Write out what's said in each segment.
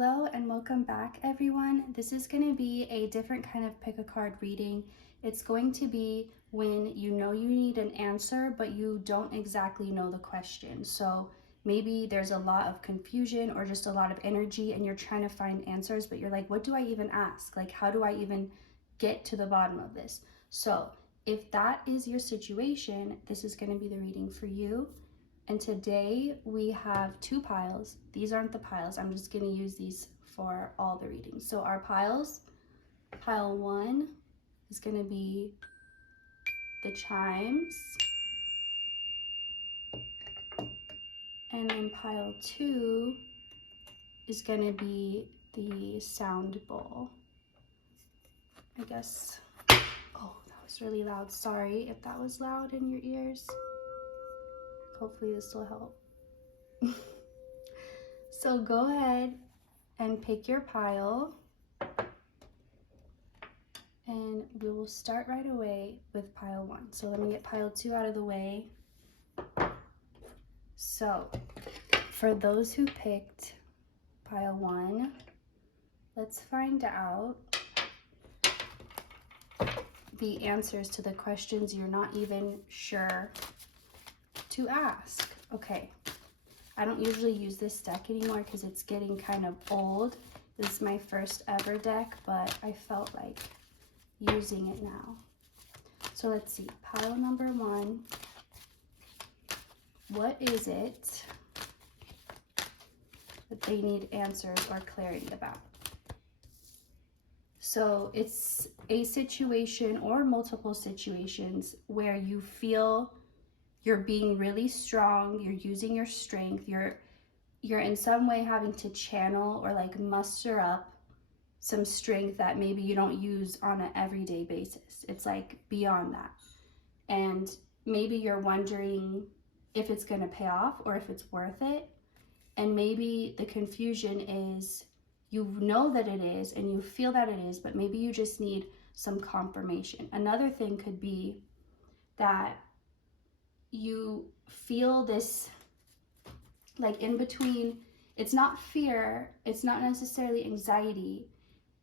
Hello and welcome back, everyone. This is going to be a different kind of pick a card reading. It's going to be when you know you need an answer, but you don't exactly know the question. So maybe there's a lot of confusion or just a lot of energy and you're trying to find answers, but you're like, what do I even ask? Like, how do I even get to the bottom of this? So if that is your situation, this is going to be the reading for you. And today we have two piles. These aren't the piles. I'm just going to use these for all the readings. So our piles, pile 1 is going to be the chimes. And then pile 2 is going to be the sound bowl. I guess, oh, that was really loud. Sorry if that was loud in your ears. Hopefully this will help. So go ahead and pick your pile, and we will start right away with pile 1. So let me get pile 2 out of the way. So for those who picked pile 1, let's find out the answers to the questions you're not even sure to ask. Okay, I don't usually use this deck anymore because it's getting kind of old. This is my first ever deck, but I felt like using it now. So let's see, pile number 1. What is it that they need answers or clarity about? So it's a situation or multiple situations where you feel you're being really strong, you're using your strength, you're in some way having to channel or like muster up some strength that maybe you don't use on an everyday basis. It's like beyond that. And maybe you're wondering if it's going to pay off or if it's worth it. And maybe the confusion is you know that it is and you feel that it is, but maybe you just need some confirmation. Another thing could be that you feel this like in between. It's not fear, it's not necessarily anxiety,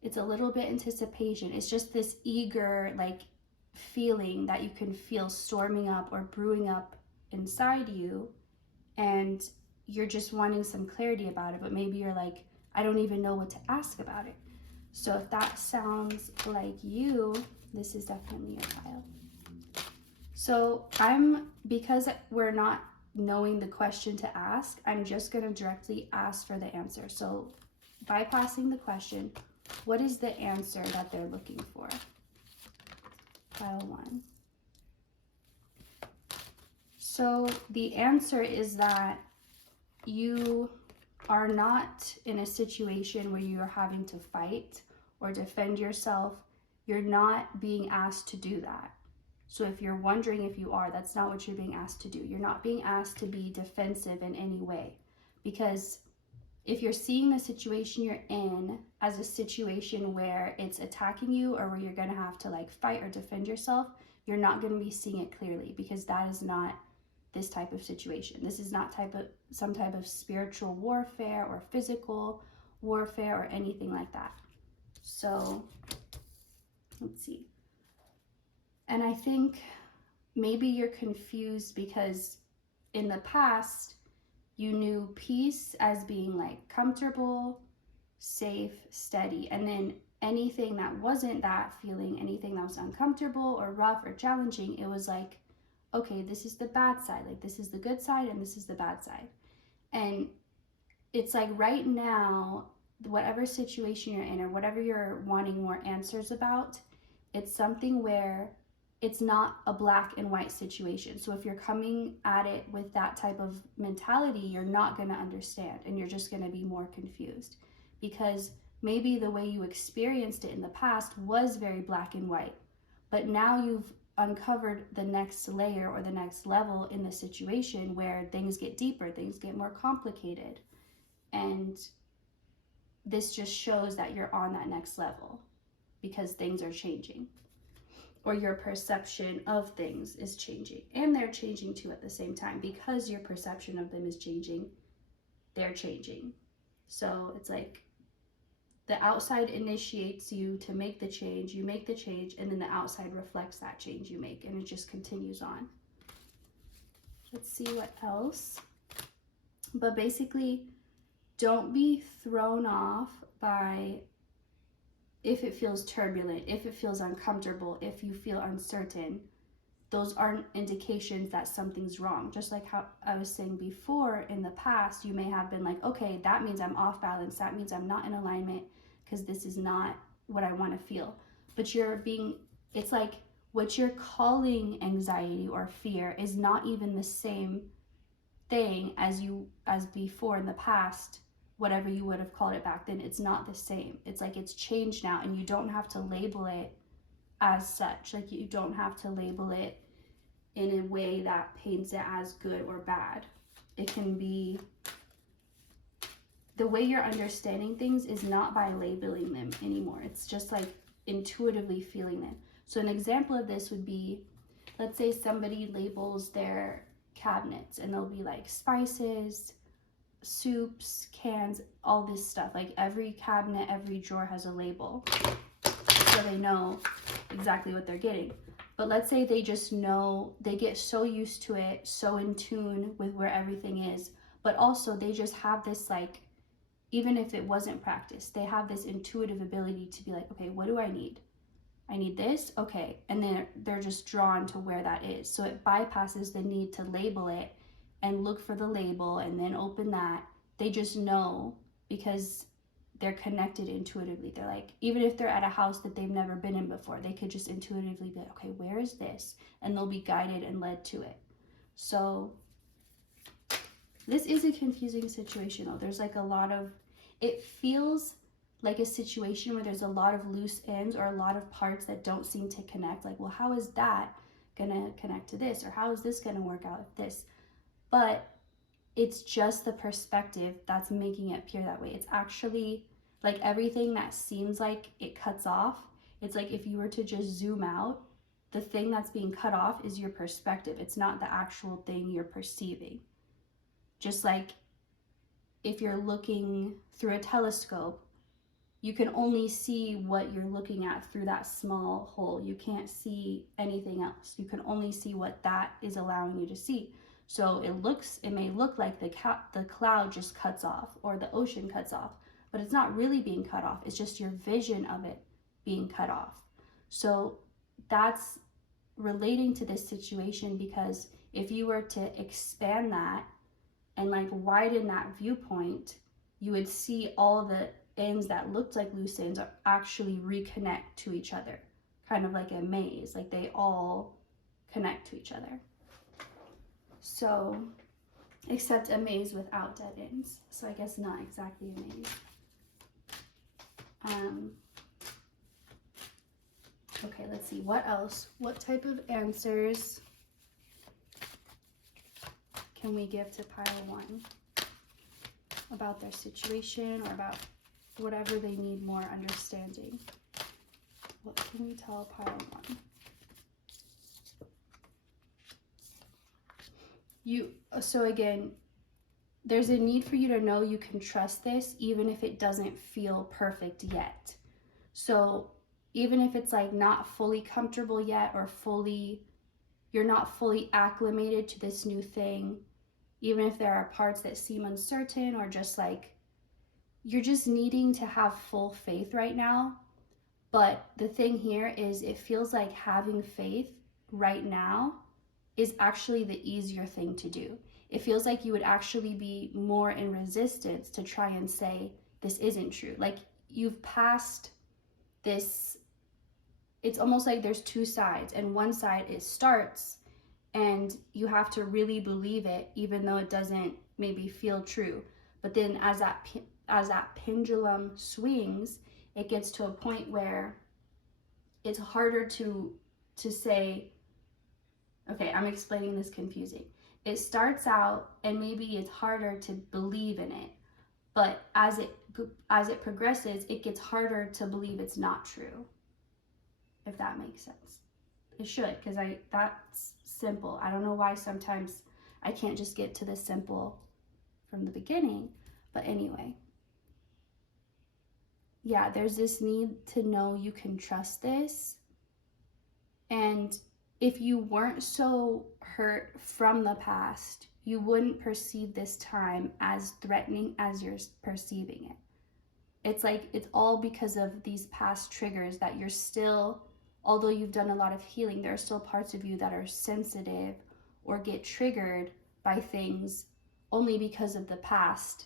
it's a little bit anticipation. It's just this eager like feeling that you can feel storming up or brewing up inside you, and you're just wanting some clarity about it, but maybe you're like, I don't even know what to ask about it. So if that sounds like you, this is definitely your pile. So because we're not knowing the question to ask, I'm just going to directly ask for the answer. So bypassing the question, what is the answer that they're looking for? Pile 1. So the answer is that you are not in a situation where you are having to fight or defend yourself. You're not being asked to do that. So if you're wondering if you are, that's not what you're being asked to do. You're not being asked to be defensive in any way, because if you're seeing the situation you're in as a situation where it's attacking you or where you're going to have to like fight or defend yourself, you're not going to be seeing it clearly, because that is not this type of situation. This is not some type of spiritual warfare or physical warfare or anything like that. So let's see. And I think maybe you're confused because in the past you knew peace as being like comfortable, safe, steady, and then anything that wasn't that feeling, anything that was uncomfortable or rough or challenging, it was like, okay, this is the bad side, like this is the good side and this is the bad side. And it's like right now, whatever situation you're in or whatever you're wanting more answers about, it's something where it's not a black and white situation. So if you're coming at it with that type of mentality, you're not going to understand and you're just going to be more confused, because maybe the way you experienced it in the past was very black and white, but now you've uncovered the next layer or the next level in the situation where things get deeper, things get more complicated. And this just shows that you're on that next level because things are changing, or your perception of things is changing, and they're changing too at the same time. Because your perception of them is changing, they're changing. So it's like The outside initiates you to make the change, you make the change, and then the outside reflects that change you make, and it just continues on. Let's see what else. But basically, don't be thrown off by if it feels turbulent, if it feels uncomfortable, if you feel uncertain. Those aren't indications that something's wrong. Just like how I was saying before, in the past, you may have been like, okay, that means I'm off balance. That means I'm not in alignment because this is not what I want to feel. But it's like what you're calling anxiety or fear is not even the same thing as before in the past. Whatever you would have called it back then, it's not the same. It's like it's changed now, and you don't have to label it as such. Like, you don't have to label it in a way that paints it as good or bad. It can be, the way you're understanding things is not by labeling them anymore. It's just like intuitively feeling them. So an example of this would be, let's say somebody labels their cabinets, and they'll be like spices, soups, cans, all this stuff. Like every cabinet, every drawer has a label, so they know exactly what they're getting. But let's say they just know, they get so used to it, so in tune with where everything is, but also they just have this, like, even if it wasn't practiced, they have this intuitive ability to be like, okay, what do I need? I need this, okay. And then they're just drawn to where that is. So it bypasses the need to label it and look for the label and then open that. They just know because they're connected intuitively. They're like, even if they're at a house that they've never been in before, they could just intuitively be like, okay, where is this? And they'll be guided and led to it. So this is a confusing situation though. There's like a lot of, it feels like a situation where there's a lot of loose ends or a lot of parts that don't seem to connect. Like, well, how is that gonna connect to this? Or how is this gonna work out with this? But it's just the perspective that's making it appear that way. It's actually like everything that seems like it cuts off. It's like if you were to just zoom out, the thing that's being cut off is your perspective. It's not the actual thing you're perceiving. Just like if you're looking through a telescope, you can only see what you're looking at through that small hole. You can't see anything else. You can only see what that is allowing you to see. So it may look like the cloud just cuts off or the ocean cuts off, but it's not really being cut off. It's just your vision of it being cut off. So that's relating to this situation, because if you were to expand that and like widen that viewpoint, you would see all the ends that looked like loose ends are actually reconnect to each other, kind of like a maze, like they all connect to each other. So, except a maze without dead ends. So I guess not exactly a maze. Okay, let's see, what else? What type of answers can we give to pile one about their situation or about whatever they need more understanding? What can we tell pile one? So again, there's a need for you to know you can trust this even if it doesn't feel perfect yet. So even if it's like not fully comfortable yet, or you're not fully acclimated to this new thing, even if there are parts that seem uncertain, or just like you're just needing to have full faith right now. But the thing here is, it feels like having faith right now is actually the easier thing to do. It feels like you would actually be more in resistance to try and say, this isn't true. Like you've passed this, it's almost like there's two sides, and one side it starts and you have to really believe it, even though it doesn't maybe feel true. But then as that pendulum swings, it gets to a point where it's harder to say, okay, I'm explaining this confusing. It starts out and maybe it's harder to believe in it, but as it progresses, it gets harder to believe it's not true, if that makes sense. It should, because that's simple. I don't know why sometimes I can't just get to the simple from the beginning, but anyway. yeah, there's this need to know you can trust this. And if you weren't so hurt from the past, you wouldn't perceive this time as threatening as you're perceiving it. It's like it's all because of these past triggers that you're still, although you've done a lot of healing, there are still parts of you that are sensitive or get triggered by things only because of the past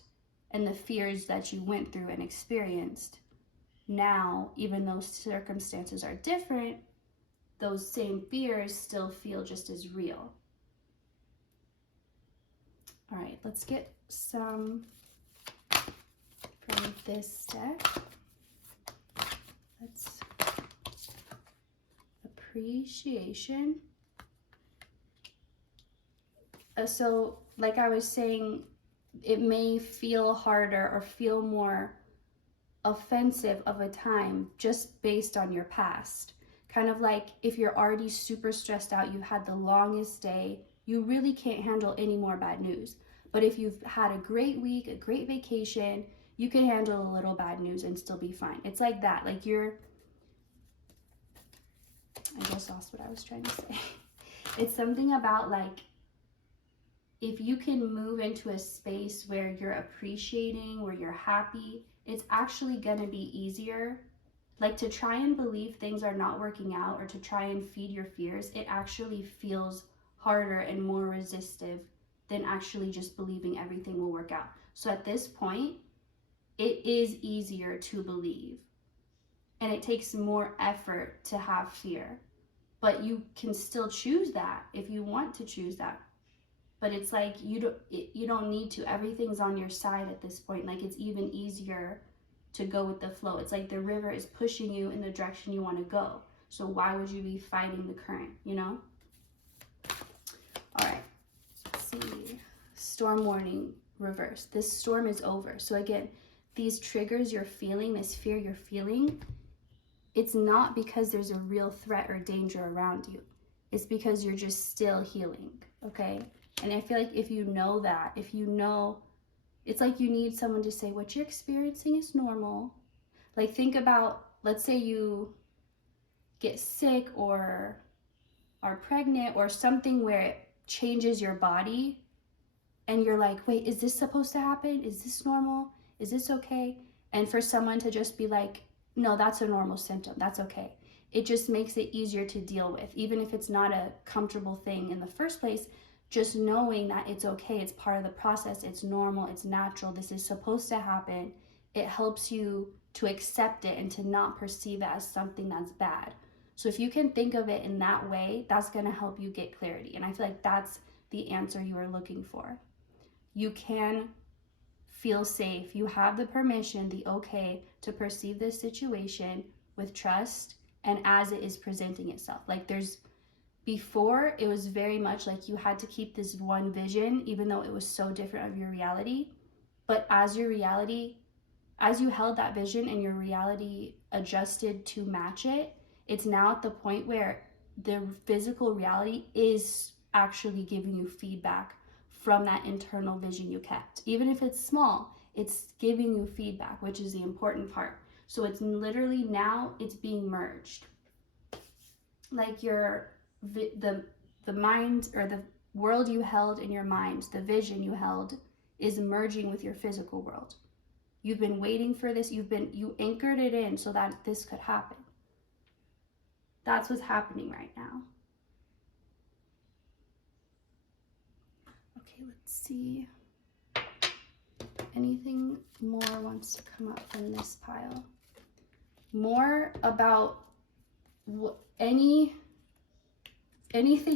and the fears that you went through and experienced. Now, even though circumstances are different, those same fears still feel just as real. All right, let's get some from this deck. Let's appreciation. So like I was saying, it may feel harder or feel more offensive of a time just based on your past. Kind of like if you're already super stressed out, you've had the longest day, you really can't handle any more bad news. But if you've had a great week, a great vacation, you can handle a little bad news and still be fine. It's like that. Like I just lost what I was trying to say. It's something about like, if you can move into a space where you're appreciating, where you're happy, it's actually gonna be easier. Like to try and believe things are not working out or to try and feed your fears, it actually feels harder and more resistive than actually just believing everything will work out. So at this point, it is easier to believe. And it takes more effort to have fear. But you can still choose that if you want to choose that. But it's like you don't need to. Everything's on your side at this point. Like it's even easier to go with the flow. It's like the river is pushing you in the direction you want to go. So why would you be fighting the current, you know? All right, let's see. Storm warning reverse. This storm is over. So again, these triggers you're feeling, this fear you're feeling, it's not because there's a real threat or danger around you. It's because you're just still healing, okay? And I feel like if you know that, if you know, it's like you need someone to say, what you're experiencing is normal. Like think about, let's say you get sick or are pregnant or something where it changes your body and you're like, wait, is this supposed to happen? Is this normal? Is this okay? And for someone to just be like, no, that's a normal symptom. That's okay. It just makes it easier to deal with. Even if it's not a comfortable thing in the first place, just knowing that it's okay, it's part of the process, it's normal, it's natural, this is supposed to happen, it helps you to accept it and to not perceive it as something that's bad. So if you can think of it in that way, that's going to help you get clarity. And I feel like that's the answer you are looking for. You can feel safe. You have the permission, the okay to perceive this situation with trust and as it is presenting itself. Like before, it was very much like you had to keep this one vision, even though it was so different of your reality. But as you held that vision and your reality adjusted to match it, it's now at the point where the physical reality is actually giving you feedback from that internal vision you kept. Even if it's small, it's giving you feedback, which is the important part. So it's literally now it's being merged. Like the mind or the world you held in your mind, the vision you held is merging with your physical world. You've been waiting for this. You anchored it in so that this could happen. That's what's happening right now. Okay, let's see. Anything more wants to come up from this pile? More about anything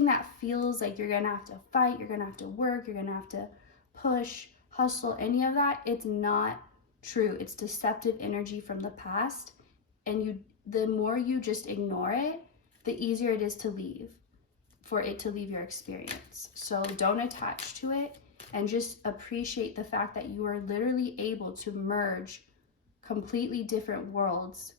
that feels like you're gonna have to fight, you're gonna have to work, you're gonna have to push, hustle, any of that, it's not true. It's deceptive energy from the past. And the more you just ignore it, the easier it is to leave, for it to leave your experience. So don't attach to it and just appreciate the fact that you are literally able to merge completely different worlds,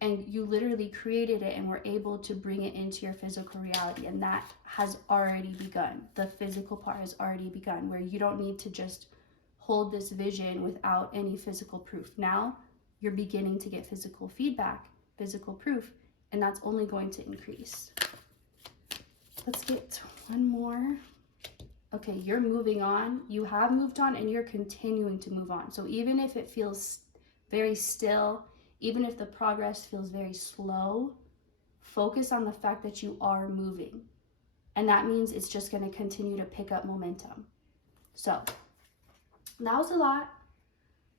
and you literally created it and were able to bring it into your physical reality. And that has already begun. The physical part has already begun, where you don't need to just hold this vision without any physical proof. Now you're beginning to get physical feedback, physical proof, and that's only going to increase. Let's get one more. Okay, you're moving on. You have moved on and you're continuing to move on. So even if it feels very still, even if the progress feels very slow, focus on the fact that you are moving. And that means it's just going to continue to pick up momentum. So that was a lot.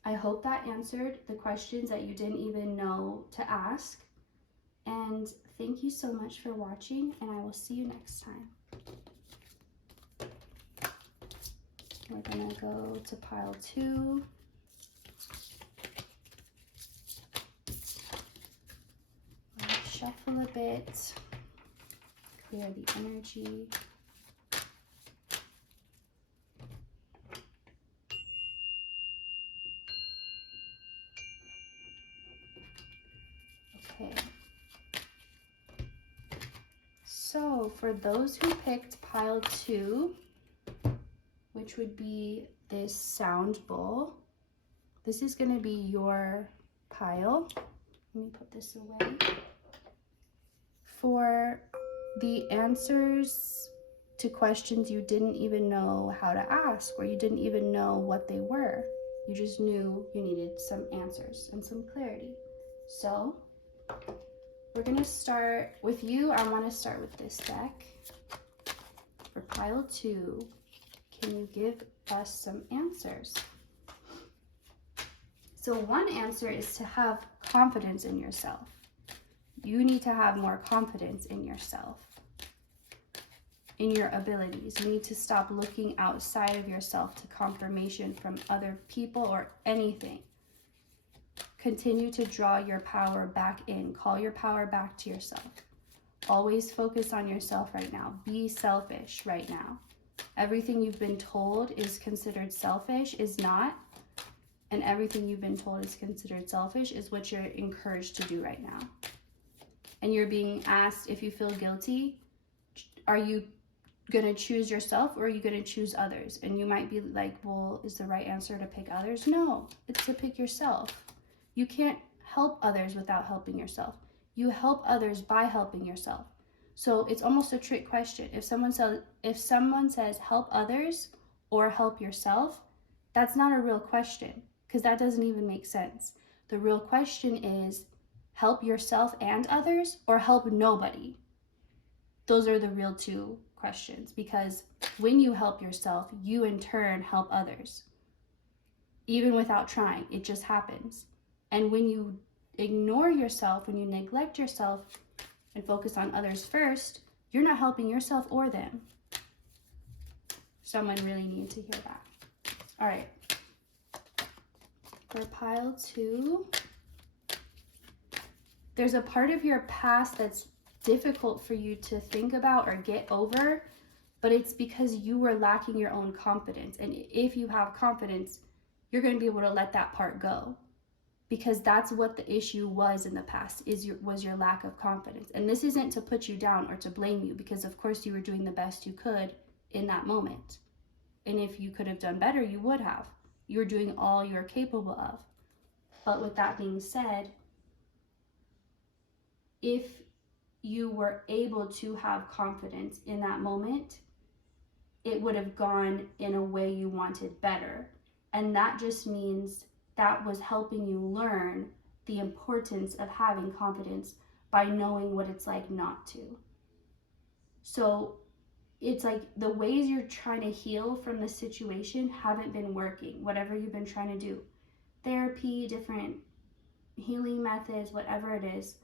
I hope that answered the questions that you didn't even know to ask. And thank you so much for watching, and I will see you next time. We're gonna go to pile 2. Shuffle a bit, clear the energy. Okay. So for those who picked pile 2, which would be this sound bowl, this is going to be your pile. Let me put this away. For the answers to questions you didn't even know how to ask, or you didn't even know what they were, you just knew you needed some answers and some clarity. So we're going to start with you. I want to start with this deck. For pile 2, can you give us some answers? So one answer is to have confidence in yourself. You need to have more confidence in yourself, in your abilities. You need to stop looking outside of yourself to confirmation from other people or anything. Continue to draw your power back in. Call your power back to yourself. Always focus on yourself right now. Be selfish right now. Everything you've been told is considered selfish is not. And everything you've been told is considered selfish is what you're encouraged to do right now. And you're being asked if you feel guilty, are you going to choose yourself or are you going to choose others? And you might be like, well, is the right answer to pick others? No, it's to pick yourself. You can't help others without helping yourself. You help others by helping yourself. So it's almost a trick question. If someone says help others or help yourself, that's not a real question because that doesn't even make sense. The real question is help yourself and others or help nobody. Those are the real two questions, because when you help yourself, you in turn help others. Even without trying, it just happens. And when you ignore yourself, when you neglect yourself and focus on others first, you're not helping yourself or them. Someone really needed to hear that. All right. For pile 2, there's a part of your past that's difficult for you to think about or get over, but it's because you were lacking your own confidence. And if you have confidence, you're going to be able to let that part go, because that's what the issue was in the past, was your lack of confidence. And this isn't to put you down or to blame you, because of course you were doing the best you could in that moment. And if you could have done better, you would have. You were doing all you're capable of. But with that being said, if you were able to have confidence in that moment, it would have gone in a way you wanted better. And that just means that was helping you learn the importance of having confidence by knowing what it's like not to. So it's like the ways you're trying to heal from the situation haven't been working, whatever you've been trying to do. Therapy, different healing methods, whatever it is.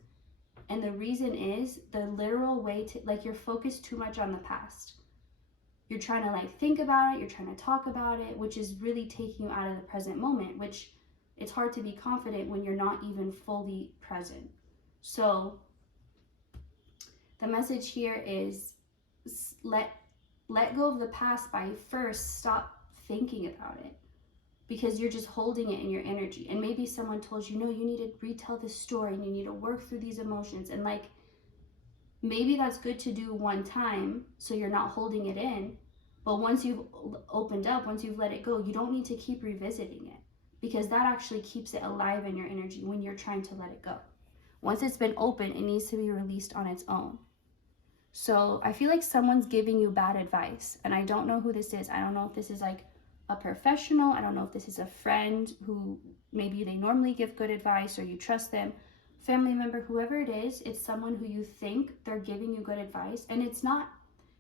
And the reason is the literal way to, like, you're focused too much on the past. You're trying to like think about it, you're trying to talk about it, which is really taking you out of the present moment, which it's hard to be confident when you're not even fully present. So the message here is let go of the past by first stop thinking about it, because you're just holding it in your energy. And maybe someone told you, no, you need to retell this story and you need to work through these emotions. And like, maybe that's good to do one time so you're not holding it in. But once you've opened up, once you've let it go, you don't need to keep revisiting it. because that actually keeps it alive in your energy when you're trying to let it go. Once it's been open, it needs to be released on its own. So I feel like someone's giving you bad advice, and I don't know who this is. I don't know if this is like a professional. I don't know if this is a friend who maybe they normally give good advice or you trust them, family member, whoever it is. It's someone who you think they're giving you good advice, and it's not,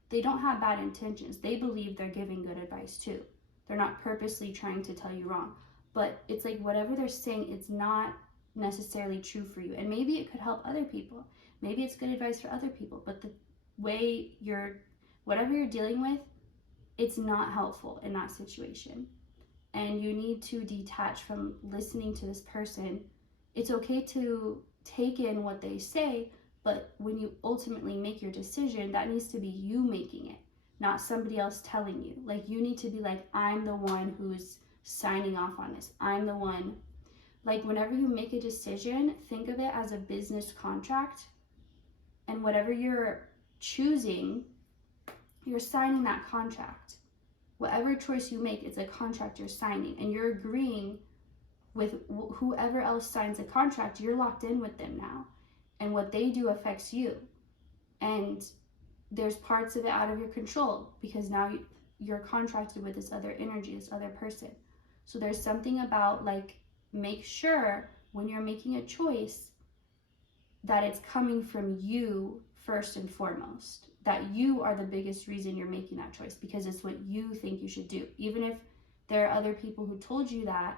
they don't have bad intentions. They believe they're giving good advice too. They're not purposely trying to tell you wrong, but it's like whatever they're saying, it's not necessarily true for you. And maybe it could help other people. Maybe it's good advice for other people, but the way whatever you're dealing with, it's not helpful in that situation. And you need to detach from listening to this person. It's okay to take in what they say, but when you ultimately make your decision, that needs to be you making it, not somebody else telling you. Like, you need to be like, I'm the one who's signing off on this. I'm the one. Like, whenever you make a decision, think of it as a business contract, and whatever you're choosing, you're signing that contract. Whatever choice you make, it's a contract you're signing, and you're agreeing with whoever else signs a contract. You're locked in with them now, and what they do affects you, and there's parts of it out of your control because now you're contracted with this other energy, this other person. So there's something about, like, make sure when you're making a choice that it's coming from you first and foremost, that you are the biggest reason you're making that choice, because it's what you think you should do. Even if there are other people who told you that,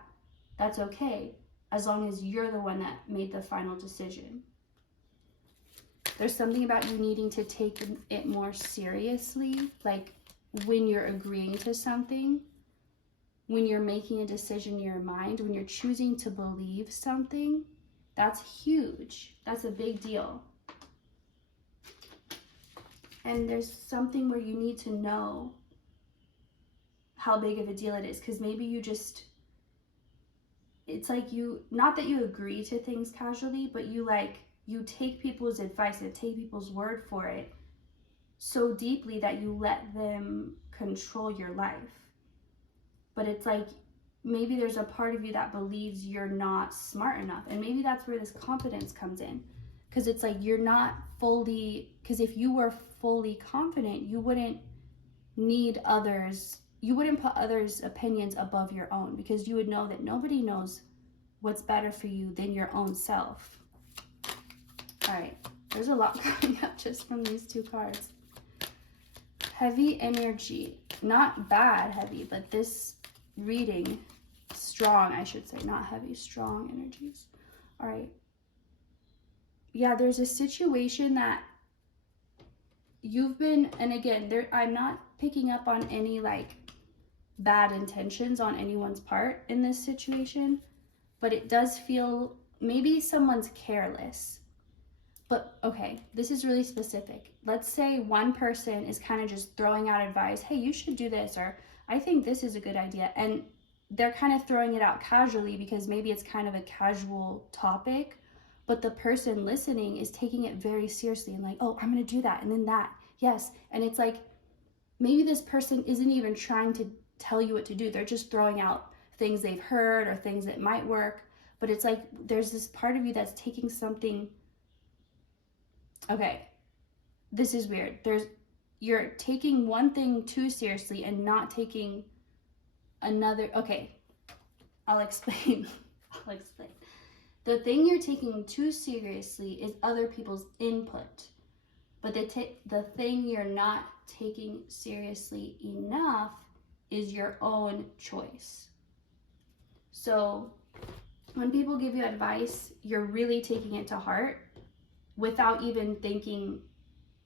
that's okay, as long as you're the one that made the final decision. There's something about you needing to take it more seriously, like when you're agreeing to something, when you're making a decision in your mind, when you're choosing to believe something, that's huge. That's a big deal. And there's something where you need to know how big of a deal it is, because maybe you just, it's like you, not that you agree to things casually, but you take people's advice and take people's word for it so deeply that you let them control your life. But it's like, maybe there's a part of you that believes you're not smart enough, and maybe that's where this confidence comes in, because it's like you're not fully, because if you were fully confident, you wouldn't need others, you wouldn't put others' opinions above your own, because you would know that nobody knows what's better for you than your own self. All right, there's a lot coming up just from these two cards. Heavy energy, not bad heavy, but this reading, strong, I should say, not heavy, strong energies. All right. Yeah, there's a situation that you've been, and again, I'm not picking up on any like bad intentions on anyone's part in this situation, but it does feel maybe someone's careless. But okay, this is really specific. Let's say one person is kind of just throwing out advice, hey, you should do this, or I think this is a good idea, and they're kind of throwing it out casually because maybe it's kind of a casual topic, but the person listening is taking it very seriously and like, oh, I'm going to do that, and then that, yes. And it's like, maybe this person isn't even trying to tell you what to do. They're just throwing out things they've heard or things that might work. But it's like, there's this part of you that's taking something, okay, this is weird. You're taking one thing too seriously and not taking another. Okay, I'll explain. The thing you're taking too seriously is other people's input, but the thing you're not taking seriously enough is your own choice. So when people give you advice, you're really taking it to heart without even thinking,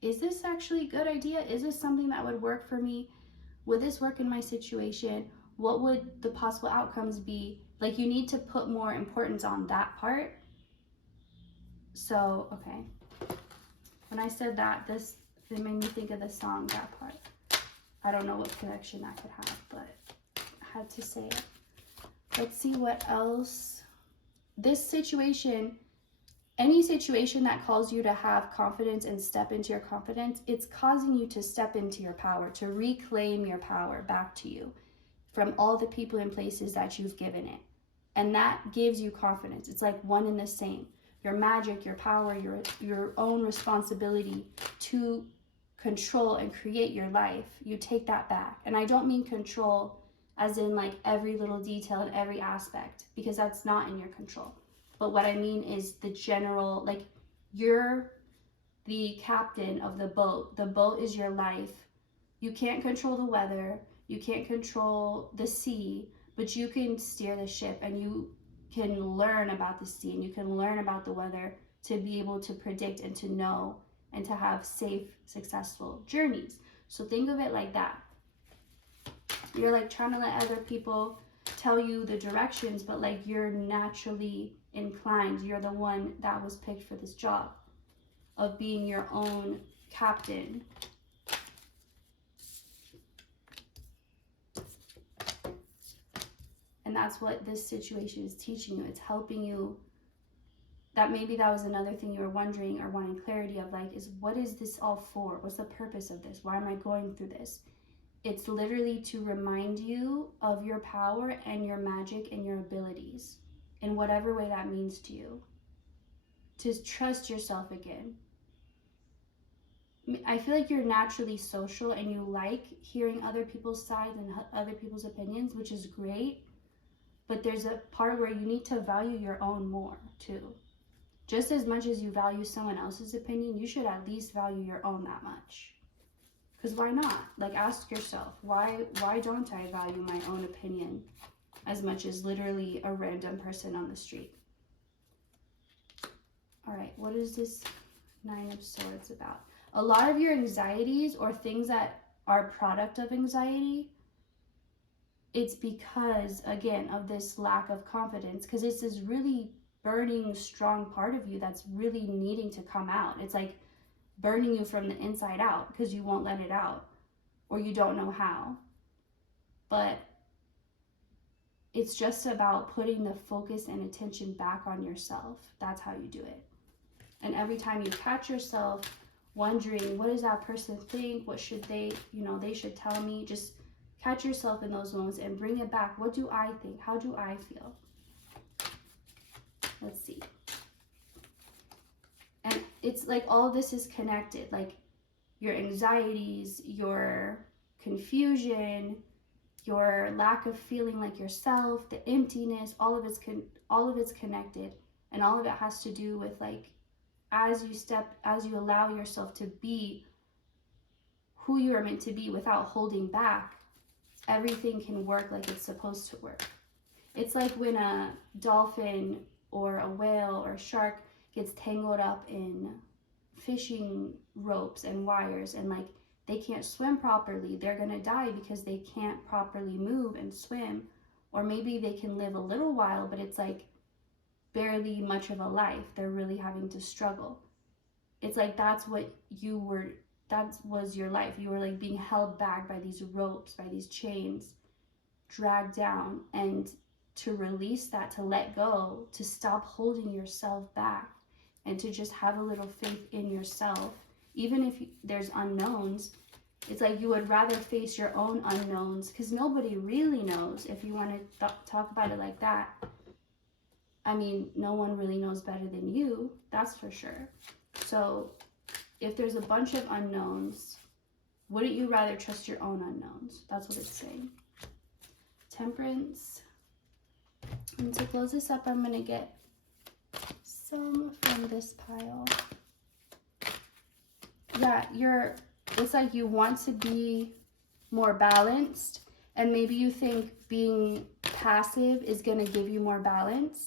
is this actually a good idea? Is this something that would work for me? Would this work in my situation? What would the possible outcomes be? Like, you need to put more importance on that part. So, okay. When I said that, it made me think of the song, that part. I don't know what connection that could have, but I had to say it. Let's see what else. This situation, any situation that calls you to have confidence and step into your confidence, it's causing you to step into your power, to reclaim your power back to you from all the people and places that you've given it. And that gives you confidence. It's like one and the same. Your magic, your power, your own responsibility to control and create your life, you take that back. And I don't mean control as in like every little detail and every aspect, because that's not in your control. But what I mean is the general, like, you're the captain of the boat. The boat is your life. You can't control the weather. You can't control the sea, but you can steer the ship, and you can learn about the sea, and you can learn about the weather to be able to predict and to know and to have safe, successful journeys. So think of it like that. You're like trying to let other people tell you the directions, but like you're naturally inclined. You're the one that was picked for this job of being your own captain. And that's what this situation is teaching you. It's helping you. That maybe that was another thing you were wondering or wanting clarity of, like, is what is this all for? What's the purpose of this? Why am I going through this? It's literally to remind you of your power and your magic and your abilities in whatever way that means to you. To trust yourself again. I feel like you're naturally social and you like hearing other people's sides and other people's opinions, which is great. But there's a part where you need to value your own more too. Just as much as you value someone else's opinion, you should at least value your own that much. Because why not? Like, ask yourself, why don't I value my own opinion as much as literally a random person on the street? All right, what is this Nine of Swords about? A lot of your anxieties or things that are a product of anxiety, it's because, again, of this lack of confidence, because it's this really burning, strong part of you that's really needing to come out. It's like burning you from the inside out because you won't let it out or you don't know how. But it's just about putting the focus and attention back on yourself. That's how you do it. And every time you catch yourself wondering, what does that person think? What should they, they should tell me? Just catch yourself in those moments and bring it back. What do I think? How do I feel? Let's see. And it's like all of this is connected. Like your anxieties, your confusion, your lack of feeling like yourself, the emptiness, all of it's connected. And all of it has to do with, like, as you allow yourself to be who you are meant to be without holding back, everything can work like it's supposed to work. It's like when a dolphin or a whale or a shark gets tangled up in fishing ropes and wires, and like they can't swim properly. They're gonna die because they can't properly move and swim. Or maybe they can live a little while, but it's like barely much of a life. They're really having to struggle. It's like that was your life. You were like being held back by these ropes, by these chains, dragged down. And to release that, to let go, to stop holding yourself back, and to just have a little faith in yourself, even if there's unknowns. It's like you would rather face your own unknowns, because nobody really knows. If you want to talk about it like that, I mean, no one really knows better than you, that's for sure. So if there's a bunch of unknowns, wouldn't you rather trust your own unknowns? That's what it's saying. Temperance. And to close this up, I'm going to get some from this pile. Yeah, it's like you want to be more balanced, and maybe you think being passive is going to give you more balance,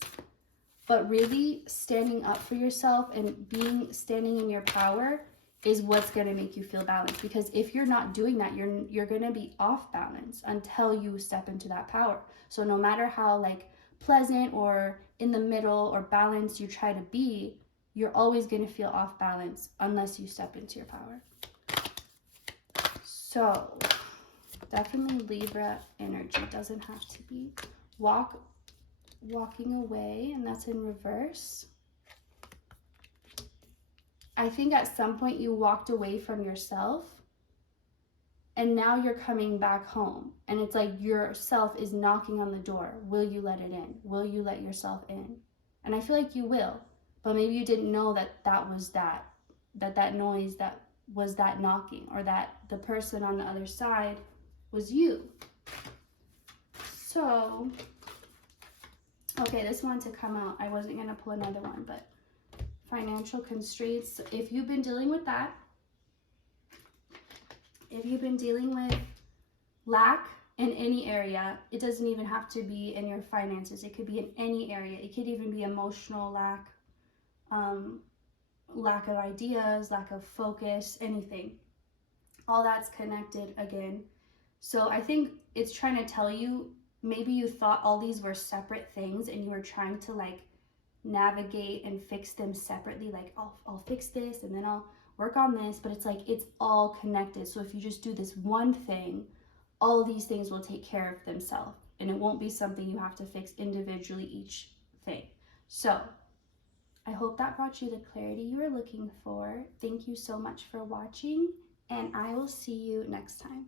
but really standing up for yourself and standing in your power is what's going to make you feel balanced. Because if you're not doing that, you're going to be off balance until you step into that power. So no matter how like pleasant or in the middle or balanced you try to be, you're always going to feel off balance unless you step into your power. So definitely Libra energy. Doesn't have to be. Walking away, and that's in reverse. I think at some point you walked away from yourself and now you're coming back home, and it's like yourself is knocking on the door. Will you let it in? Will you let yourself in? And I feel like you will, but maybe you didn't know that was that noise that was that knocking, or that the person on the other side was you. So, okay, this wanted to come out. I wasn't going to pull another one, but financial constraints. If you've been dealing with that, if you've been dealing with lack in any area, it doesn't even have to be in your finances. It could be in any area. It could even be emotional lack, lack of ideas, lack of focus, anything. All that's connected again. So I think it's trying to tell you, maybe you thought all these were separate things and you were trying to like navigate and fix them separately. Like, I'll fix this and then I'll work on this, but it's like it's all connected. So if you just do this one thing, all of these things will take care of themselves, and it won't be something you have to fix individually, each thing. So I hope that brought you the clarity you were looking for. Thank you so much for watching, and I will see you next time.